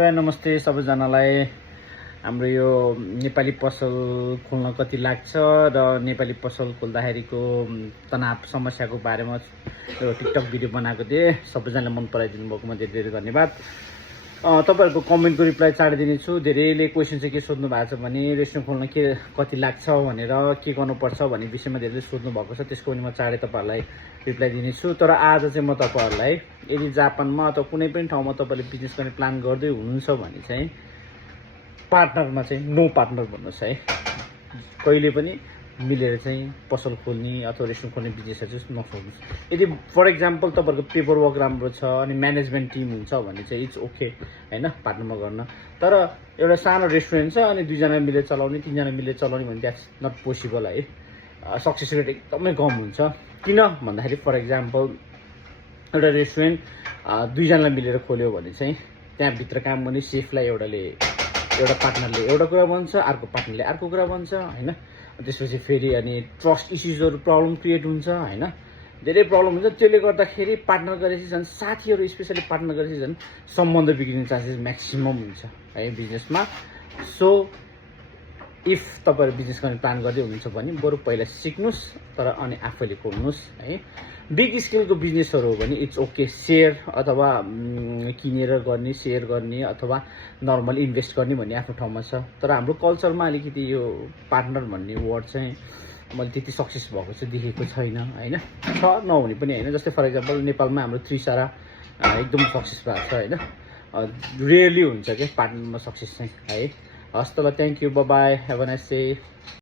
नमस्ते सबैजनालाई। हाम्रो यो नेपाली पसल खोल्न कति लाग्छ र नेपाली पसल खोल्दाखेरिको तनाव समस्याको बारेमा यो टिकटक भिडियो बनाएको थिएँ। सबैजनाले मन पराइदिनु भएकोमा धेरै धेरै धन्यवाद। तपाईहरुको कमेन्टको रिप्लाई चाँडै दिनेछु। धेरैले क्वेशन चाहिँ के सोध्नु भएको छ भने रेस्टुरेन्ट खोल्न के कति लाग्छ भनेर, के गर्नुपर्छ भन्ने विषयमा धेरैले सोध्नु भएको छ। त्यसको पनि म चाँडै तपाईहरुलाई रिप्लाई दिनेछु। तर आज चाहिँ म तपाईहरुलाई यदि जापानमा अथवा कुनै पनि ठाउँमा तपाईले बिजनेस गर्ने प्लान गर्दै हुनुहुन्छ भने चाहिँ पार्टनरमा चाहिँ नो पार्टनर भन्नुहोस् है। कहिले पनि मिलेर चाहिँ पसल खोल्ने अथवा रेस्टुरेन्ट खोल्ने बिजनेसहरू चाहिँ नसोच्नुहोस्। यदि फर इक्जाम्पल तपाईहरुको पेपर वर्क राम्रो छ अनि म्यानेजमेन्ट टिम हुन्छ भने चाहिँ इट्स ओके हैन पार्टनरमा गर्न। तर एउटा सानो रेस्टुरेन्ट छ अनि दुईजना मिलेर चलाउने, तीनजना मिलेर चलाउने भने द्याट्स नट पोसिबल है। सक्सेस रेट एकदमै कम हुन्छ। किन भन्दाखेरि फर इक्जाम्पल एउटा रेस्टुरेन्ट दुईजनालाई मिलेर खोल्यो भने चाहिँ त्यहाँभित्र काम गर्ने सेफलाई एउटा पार्टनरले एउटा कुरा भन्छ, अर्को पार्टनरले अर्को कुरा भन्छ हैन। त्यसपछि फेरि अनि ट्रस्ट इस्युजहरु प्रब्लम क्रिएट हुन्छ हैन। धेरै प्रब्लम हुन्छ। त्यसले गर्दाखेरि पार्टनर गरेपछि झन् साथीहरु स्पेशली पार्टनर गरेपछि झन् सम्बन्ध बिग्रिने चान्सेस म्याक्सिमम हुन्छ है बिजनेसमा। सो इफ तपाईहरु बिजनेस गर्ने प्लान गर्दै हुनुहुन्छ भने बरु पहिला सिक्नुस् तर अनि आफैले खोल्नुस् है। बिग स्केलको बिजनेसहरु हो भने इट्स ओके शेयर अथवा किनेर गर्ने, शेयर गर्ने अथवा नर्मल इन्भेस्ट गर्ने भन्ने आफ्नो ठाउँमा छ। तर हाम्रो कल्चरमा अलिकति यो पार्टनर भन्ने वर्ड चाहिँ मैले त्यति सक्सेस भएको चाहिँ देखेको छैन हैन। छ नहुने पनि हैन। जस्तै फर इक्जाम्पल नेपालमा हाम्रो त्रिसारा एकदम सक्सेस भएको छ हैन। रेयरली हुन्छ के पार्टनरमा सक्सेस चाहिँ है। हस् त ल, thank you, bye bye, have a nice day.